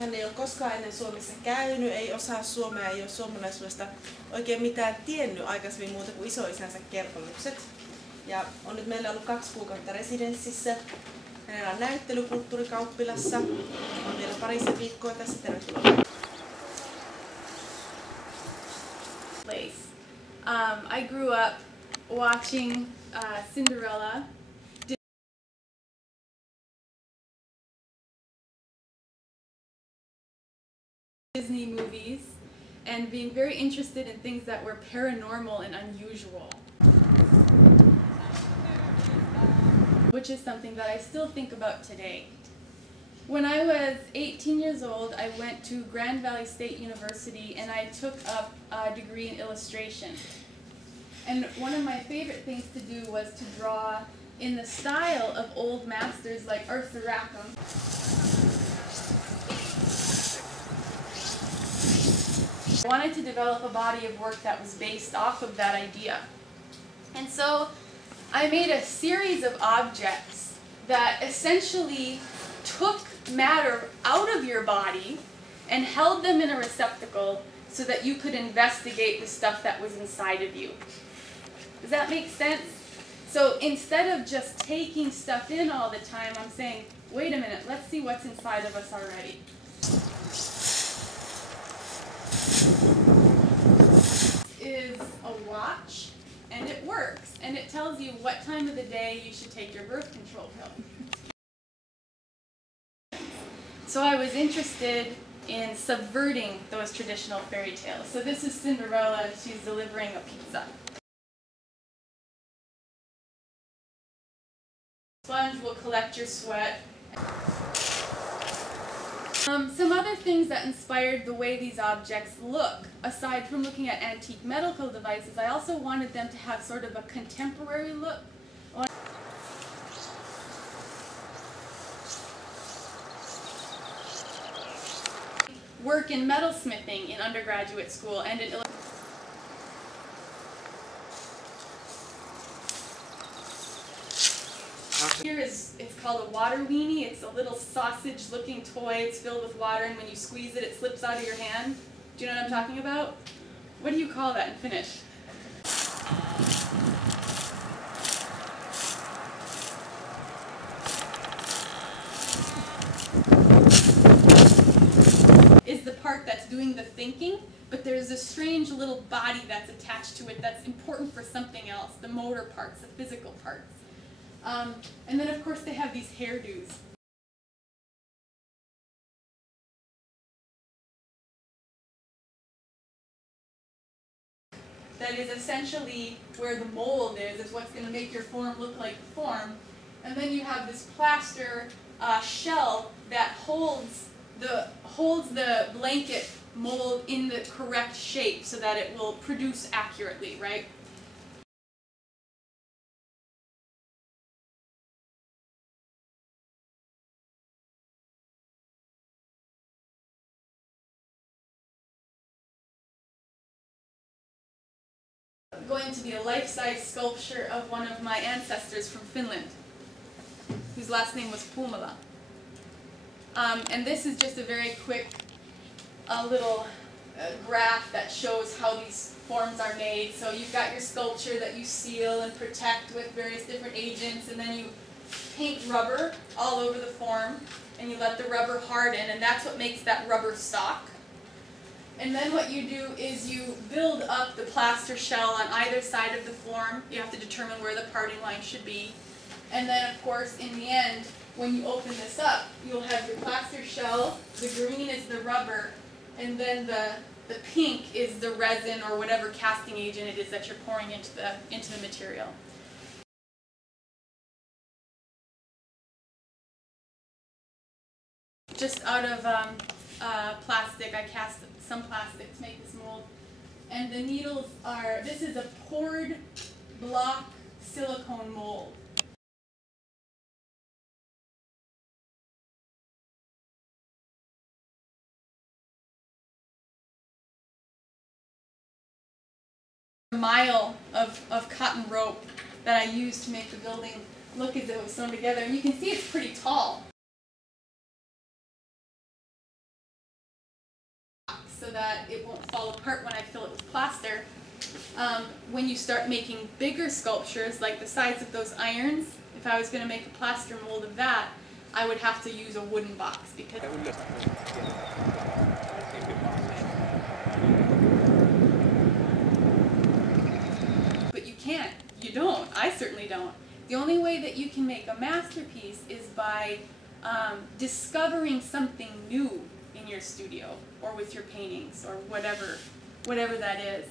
Hän ei ole koskaan ennen Suomessa käynyt, ei osaa suomea, ei ole suomalaisuudesta oikein mitään tiennyt aikaisemmin muuta kuin isoisänsä kertomukset. Ja on nyt meillä ollut 2 kuukautta residenssissä. Hänellä on näyttely kulttuurikauppilassa. On vielä parisen viikkoa tässä. Tervetuloa. I grew up watching Cinderella, Disney movies, and being very interested in things that were paranormal and unusual, which is something that I still think about today. When I was 18 years old, I went to Grand Valley State University and I took up a degree in illustration. And one of my favorite things to do was to draw in the style of old masters like Arthur Rackham. I wanted to develop a body of work that was based off of that idea. And so I made a series of objects that essentially took matter out of your body and held them in a receptacle so that you could investigate the stuff that was inside of you. Does that make sense? So instead of just taking stuff in all the time, I'm saying, wait a minute, let's see what's inside of us already. This is a watch, and it works, and it tells you what time of the day you should take your birth control pill. So I was interested in subverting those traditional fairy tales. So this is Cinderella, she's delivering a pizza. Sponge will collect your sweat. Some other things that inspired the way these objects look, aside from looking at antique medical devices, I also wanted them to have sort of a contemporary look. Work in metalsmithing in undergraduate school and in Here it's called a water weenie. It's a little sausage-looking toy. It's filled with water, and when you squeeze it, it slips out of your hand. Do you know what I'm talking about? What do you call that in Finnish? Is the part that's doing the thinking, but there's a strange little body that's attached to it that's important for something else, the motor parts, the physical parts. And then of course they have these hairdos. That is essentially where the mold is. It's what's going to make your form look like the form. And then you have this plaster shell that holds the blanket mold in the correct shape so that it will produce accurately, right? Going to be a life-size sculpture of one of my ancestors from Finland, whose last name was Pumala. And this is just a very quick little graph that shows how these forms are made. So you've got your sculpture that you seal and protect with various different agents, and then you paint rubber all over the form, and you let the rubber harden, and that's what makes that rubber stock. And then what you do is you build up the plaster shell on either side of the form. You have to determine where the parting line should be. And then of course in the end, when you open this up, you'll have your plaster shell, the green is the rubber, and then the pink is the resin or whatever casting agent it is that you're pouring into the material. Just out of plastic, I cast some plastic to make this mold. And the needles are, this is a poured block silicone mold. A mile of cotton rope that I used to make the building look as though it was sewn together. And you can see it's pretty tall. so that it won't fall apart when I fill it with plaster. When you start making bigger sculptures, like the size of those irons, if I was going to make a plaster mold of that, I would have to use a wooden box because. But you can't. You don't. I certainly don't. The only way that you can make a masterpiece is by discovering something new in your studio or with your paintings or whatever that is.